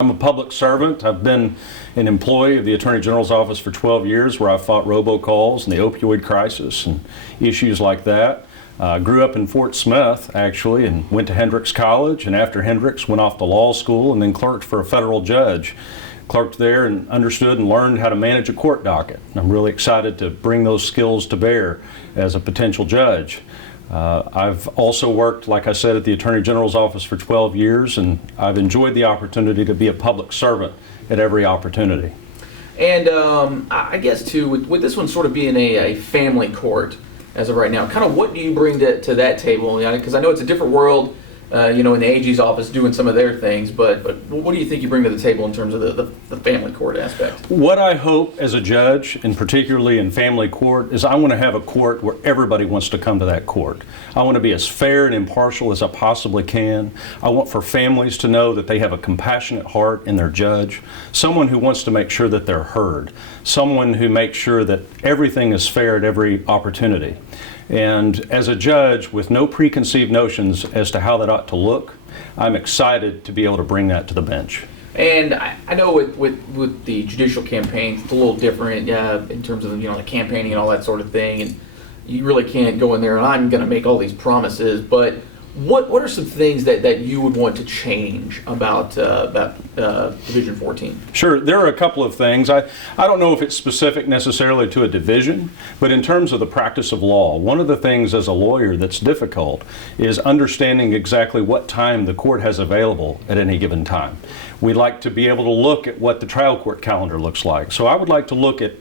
I'm a public servant. I've been an employee of the Attorney General's office for 12 years where I fought robocalls and the opioid crisis and issues like that. Grew up in Fort Smith, actually, and went to Hendrix College, and after Hendrix went off to law school and then clerked for a federal judge. Clerked there and understood and learned how to manage a court docket. I'm really excited to bring those skills to bear as a potential judge. I've also worked, like I said, at the Attorney General's office for 12 years, and I've enjoyed the opportunity to be a public servant at every opportunity. And I guess, too, with this one sort of being a family court as of right now, kind of what do you bring to that table? Because I know it's a different world, in the AG's office doing some of their things, but what do you think you bring to the table in terms of the family court aspect? What I hope as a judge, and particularly in family court, is I want to have a court where everybody wants to come to that court. I want to be as fair and impartial as I possibly can. I want for families to know that they have a compassionate heart in their judge, someone who wants to make sure that they're heard, someone who makes sure that everything is fair at every opportunity. And as a judge with no preconceived notions as to how that ought to look, I'm excited to be able to bring that to the bench. And I know with the judicial campaigns, it's a little different in terms of the campaigning and all that sort of thing. And you really can't go in there and I'm going to make all these promises. But what are some things that you would want to change about Division 14? Sure, there are a couple of things. I don't know if it's specific necessarily to a division, but in terms of the practice of law, one of the things as a lawyer that's difficult is understanding exactly what time the court has available at any given time. We like to be able to look at what the trial court calendar looks like. So I would like to look at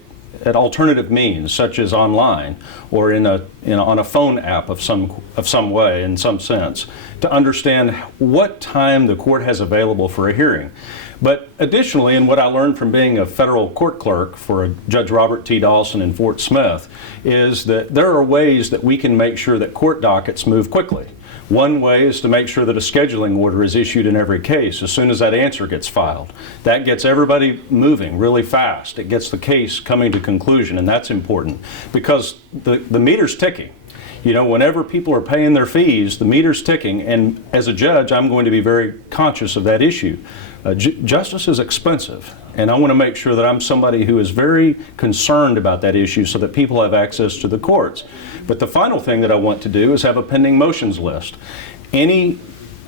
alternative means, such as online or on a phone app of some way, in some sense, to understand what time the court has available for a hearing. But additionally, and what I learned from being a federal court clerk for Judge Robert T. Dawson in Fort Smith, is that there are ways that we can make sure that court dockets move quickly. One way is to make sure that a scheduling order is issued in every case as soon as that answer gets filed. That gets everybody moving really fast. It gets the case coming to conclusion, and that's important because the meter's ticking. Whenever people are paying their fees, the meter's ticking, and as a judge, I'm going to be very conscious of that issue. Justice is expensive, and I want to make sure that I'm somebody who is very concerned about that issue so that people have access to the courts. But the final thing that I want to do is have a pending motions list. Any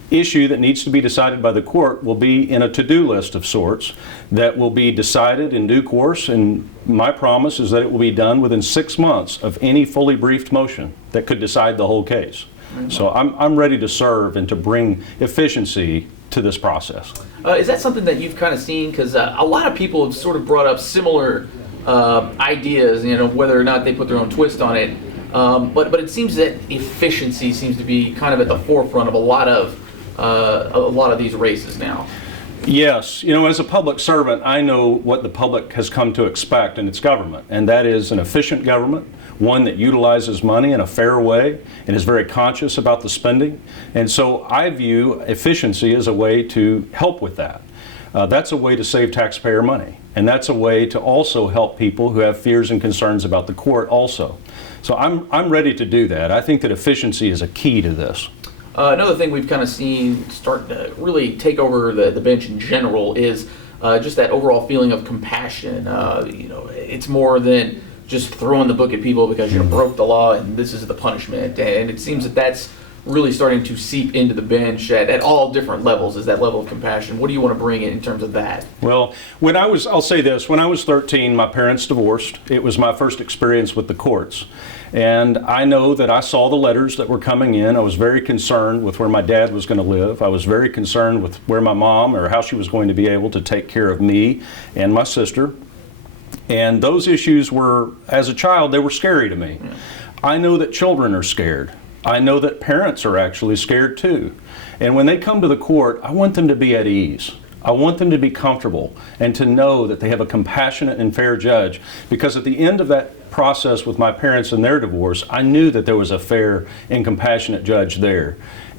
issue that needs to be decided by the court will be in a to-do list of sorts that will be decided in due course, and my promise is that it will be done within 6 months of any fully briefed motion that could decide the whole case. Mm-hmm. So I'm ready to serve and to bring efficiency to this process. Is that something that you've kind of seen? Because a lot of people have sort of brought up similar ideas, whether or not they put their own twist on it. But it seems that efficiency seems to be kind of at the forefront of a lot of these races now. Yes, as a public servant, I know what the public has come to expect in its government, and that is an efficient government, one that utilizes money in a fair way and is very conscious about the spending. And so I view efficiency as a way to help with that. That's a way to save taxpayer money, and that's a way to also help people who have fears and concerns about the court also. So I'm ready to do that. I think that efficiency is a key to this. Another thing we've kind of seen start to really take over the bench in general is just that overall feeling of compassion. It's more than just throwing the book at people because you broke the law and this is the punishment. And it seems that that's really starting to seep into the bench at all different levels, is that level of compassion. What do you want to bring in terms of that? Well, I'll say this, when I was 13, my parents divorced. It was my first experience with the courts. And I know that I saw the letters that were coming in. I was very concerned with where my dad was going to live. I was very concerned with where my mom, or how she was going to be able to take care of me and my sister. And those issues were, as a child, they were scary to me. Yeah. I know that children are scared. I know that parents are actually scared too. And when they come to the court, I want them to be at ease. I want them to be comfortable and to know that they have a compassionate and fair judge, because at the end of that process with my parents and their divorce, I knew that there was a fair and compassionate judge there.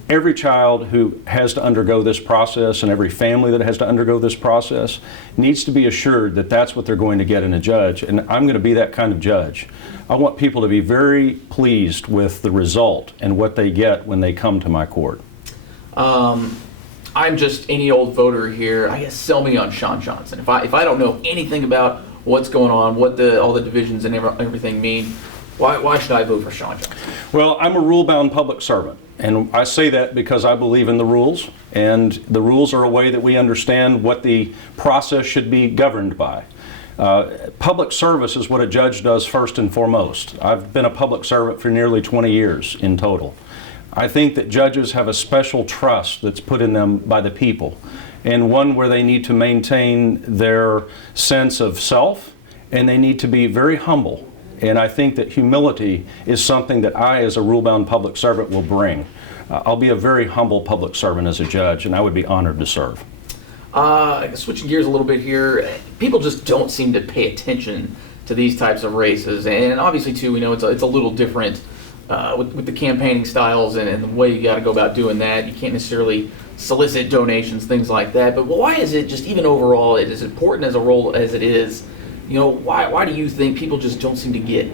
Every child who has to undergo this process and every family that has to undergo this process needs to be assured that that's what they're going to get in a judge, and I'm going to be that kind of judge. I want people to be very pleased with the result and what they get when they come to my court. I'm just any old voter here. I guess sell me on Shawn Johnson. If I don't know anything about what's going on, what all the divisions and everything mean, why should I vote for Shawn Johnson? Well, I'm a rule-bound public servant, and I say that because I believe in the rules, and the rules are a way that we understand what the process should be governed by. Public service is what a judge does first and foremost. I've been a public servant for nearly 20 years in total. I think that judges have a special trust that's put in them by the people, and one where they need to maintain their sense of self, and they need to be very humble. And I think that humility is something that I, as a rule-bound public servant, will bring. I'll be a very humble public servant as a judge, and I would be honored to serve. Switching gears a little bit here, people just don't seem to pay attention to these types of races, and obviously too, we know it's a little different with the campaigning styles and the way you got to go about doing that. You can't necessarily solicit donations, things like that. But why is it just even overall, it is important as a role as it is? Why do you think people just don't seem to get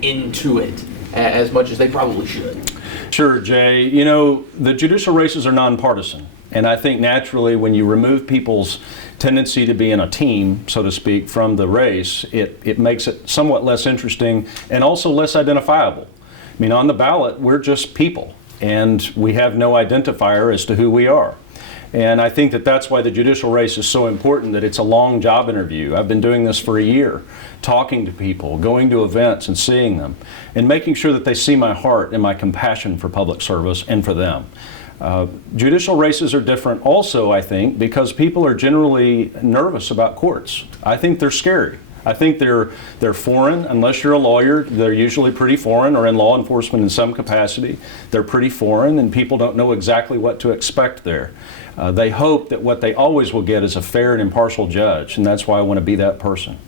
into it as much as they probably should? Sure, Jay. The judicial races are nonpartisan. And I think naturally when you remove people's tendency to be in a team, so to speak, from the race, it makes it somewhat less interesting and also less identifiable. I mean, on the ballot, we're just people, and we have no identifier as to who we are. And I think that that's why the judicial race is so important, that it's a long job interview. I've been doing this for a year, talking to people, going to events and seeing them, and making sure that they see my heart and my compassion for public service and for them. Judicial races are different also, I think, because people are generally nervous about courts. I think they're scary. I think they're foreign. Unless you're a lawyer, they're usually pretty foreign, or in law enforcement in some capacity. They're pretty foreign, and people don't know exactly what to expect there. They hope that what they always will get is a fair and impartial judge, and that's why I want to be that person.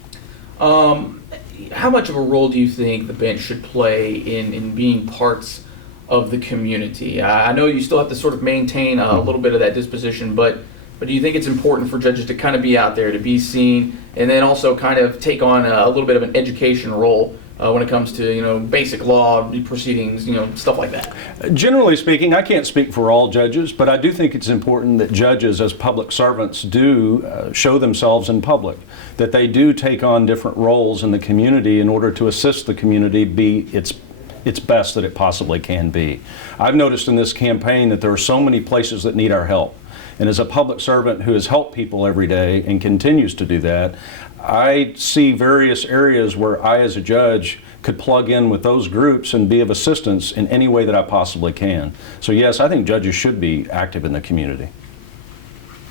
How much of a role do you think the bench should play in being parts of the community? I know you still have to sort of maintain a little bit of that disposition, but do you think it's important for judges to kind of be out there, to be seen, and then also kind of take on a little bit of an education role when it comes to basic law proceedings, stuff like that? Generally speaking, I can't speak for all judges, but I do think it's important that judges as public servants do show themselves in public, that they do take on different roles in the community in order to assist the community be its best that it possibly can be. I've noticed in this campaign that there are so many places that need our help. And as a public servant who has helped people every day and continues to do that, I see various areas where I as a judge could plug in with those groups and be of assistance in any way that I possibly can. So yes, I think judges should be active in the community.